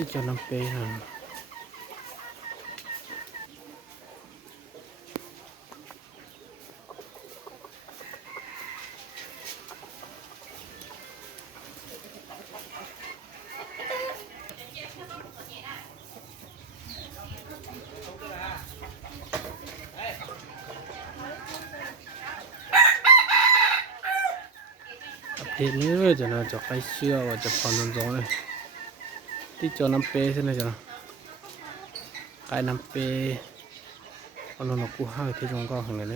ที่จะนำไปหาเพจนี้จะน่าจะใครเชื่อว่าจะพอนนรงเลยที่จะนำไปใช่ไหมจ๊ะใครนำไปพอนนกูห้าที่ตรงก็ของเลย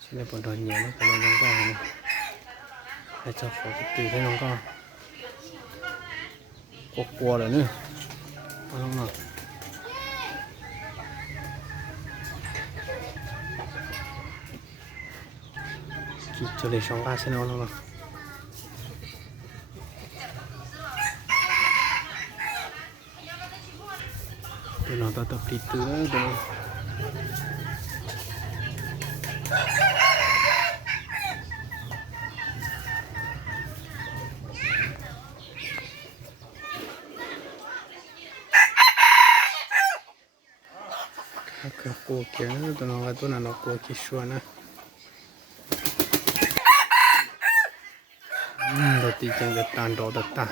ใช่ไหมปนดอนเงี้ยนะพอนนรงก็ของให้เจ้าของตีที่ตรงก็กลัวเลยเนี่ยพอนนกี่จะเลยช่องก้าใช่ไหมพอนนตัวน้องตัวปิดตัวตัวก็กลัวเกี่ยตัวน้องตัวนั้นกลัวกี่ชัวนะตัวตีจังจะตานโดดตา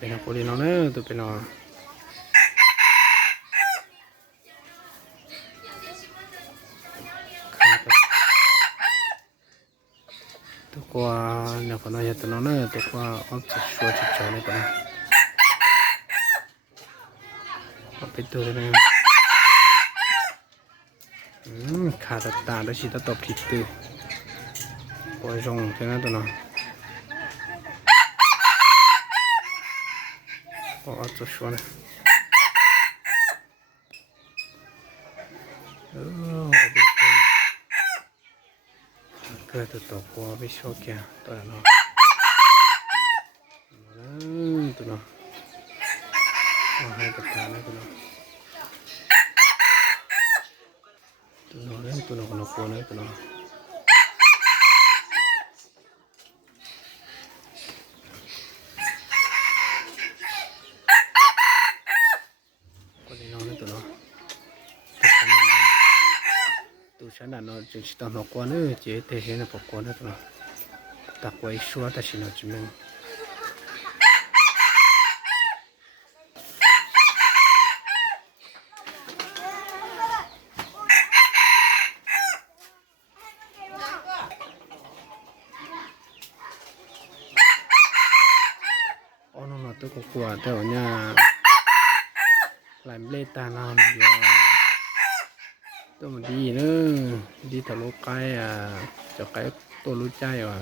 เป็นอะไรคนน้องเนี่ยตัวเป็นอะไรตัวกว่าเนี่ยคนน้อยตัวน้องเนี่ยตัวกว่าเขาจะช่วยจิตใจเนี่ยกันเอาไปตัวเลยขาดตาด้วยชีตตบผิดตัวปล่อยรงใช่ไหมตัวน้องเอาจะช่วยเกิดตัวกว่าไม่ชอบแกตัวน้องตัวน้องเอาให้กับตานะตัวน้องตัวน้องเนี่ยตัวน้องคนละคนเนี่ยตัวน้องฉันน่ะนอนจนชิตานกวนเออเจ๊เตะเห็นปกวนนะตัวน่ะตะกวยชัวแต่ชินจิมงอ๋อน้องตัวกลัวแต่ว่าเนี่ยหลายเล่ตานอนอยู่ตัวมันดีเนอะดีทะลุไกจะไกตัวรู้ใจว่ะ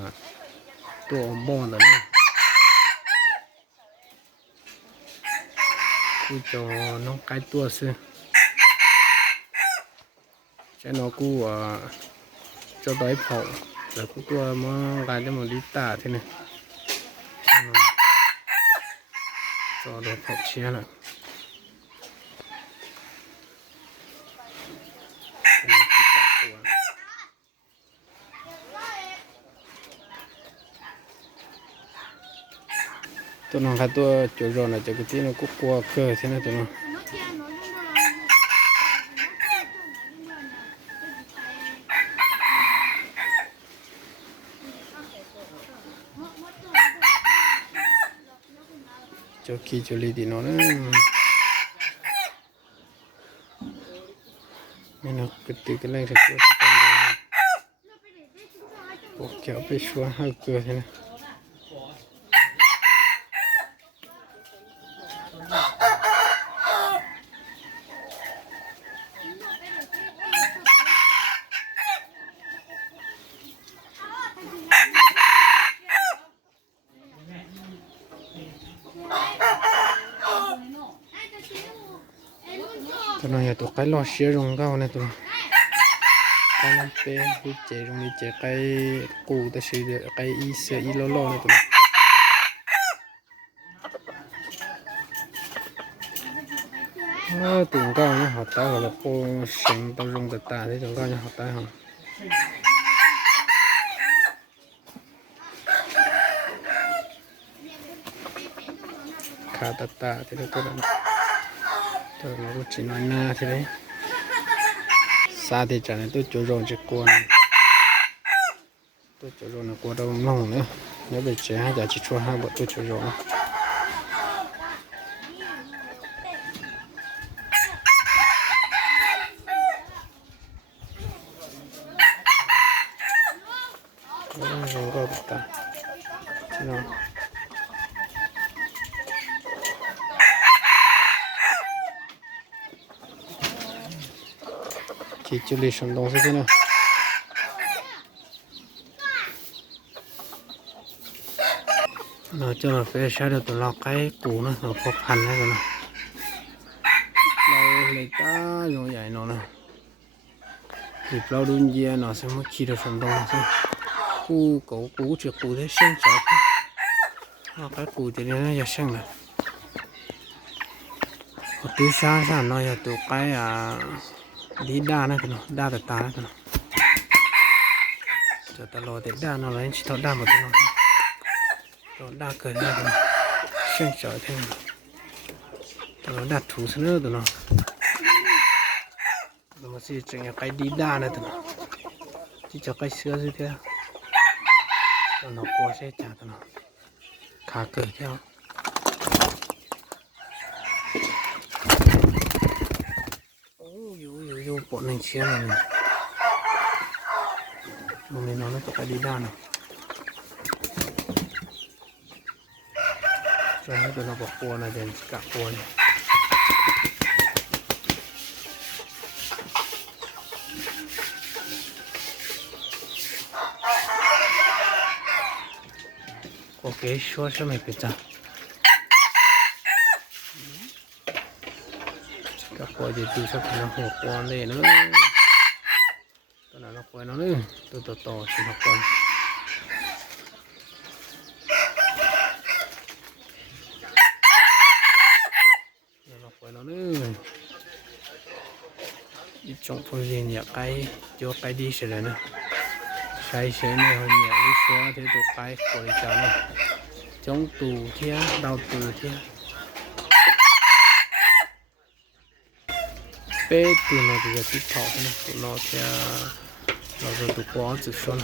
ตัวอมบอนแต่เนี่ยกูจอน้องไกตัวซื้อใช่น้องกูจะได้เผาแต่กูตัวมันกลายจะมันดีตาทีนี้จอโดนเผาเชี่ยละตัวน้องค่ะตัวจุดร้อนอาจจะกูที่น้องกูกลัวเกิดใช่ไหมตัวน้องจอกี้จุลีดีน้องนะไม่นักกติกันเลยสักตัวโอเคเอาไปช่วยให้เกิดใช่ไหมตัวน้อยตัวใครรอเชียร์รงเก้าเนี่ยตัวใครน้ำเป็นวิจัยรงวิจัยใครกูแต่ชื่อใครอีเสียอีล้อเนี่ยตัว từng cao nhá họ tái họ là cô sinh tao dùng tạt tạt thế từng cao nhá họ tái họ khá tạt tạt thì tôi nó cũng chỉ nói na thế đấy xa thì chả này tôi chỗ rồi chỉ qua tôi chỗ rồi là qua đâu mong nữa nếu bị chế hai giờ chỉ cho hai bọn tôi chỗ rồi không có ta chứ nào chỉ xử lý xong đông thế nào nó cho nó phải sai được tụi nó cái củ nó khó khăn đấy rồi lâu lấy ta rồi vậy nó nè thì lâu đun dê nó sẽ mất chi được xong đông thôi củ chỉ củ thế xanh chót nó cái củ thì nó giờ xanh này từ xa xa nó giờ tụi cái đi đa này cái nó đa từ ta này cái nó cho ta lo để đa nó lấy chỉ thọ đa một cái nó đa cởi ra cái nó xanh chót thế này nó đặt thủ sân nữa tụi nó mà chỉ chừng cái đi đa này tụi nó chỉ cho cái sữa như thế tụi nó qua sẽ trả tụi nó khá cởi theo ô bọn này chia này bọn này nó cho cái đi đa này cho nên tụi nó bỏ cua này để cả cua này ok xóa cho mày cái chả cả cua thì tôi sẽ phải nó hộp cua này nữa tụi nó cua nó nữa tôi to chỉ hộp con nó cua nó nữa ít trong phương diện nhà cái cho cái đi sẽ là nữa sai sẽ này hồi nhà đi xóa thì tụi cái của đi chợ này chống tù thế đau tù thế bé tụi nó thì tiếp thọ này tụi nó thì nó rồi tụi quá chữ xuân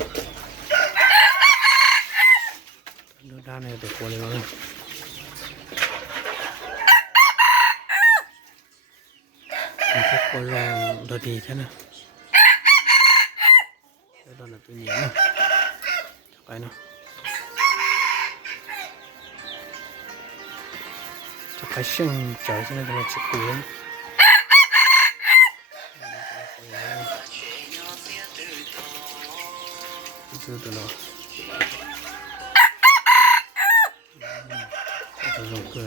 nó đa này tụi quá này nó có rong đồ đi thế này đó là tôi nhớ này cái nào cho cái xương trời cho nên là chụp cuốn chưa tụi nó tụi nó cười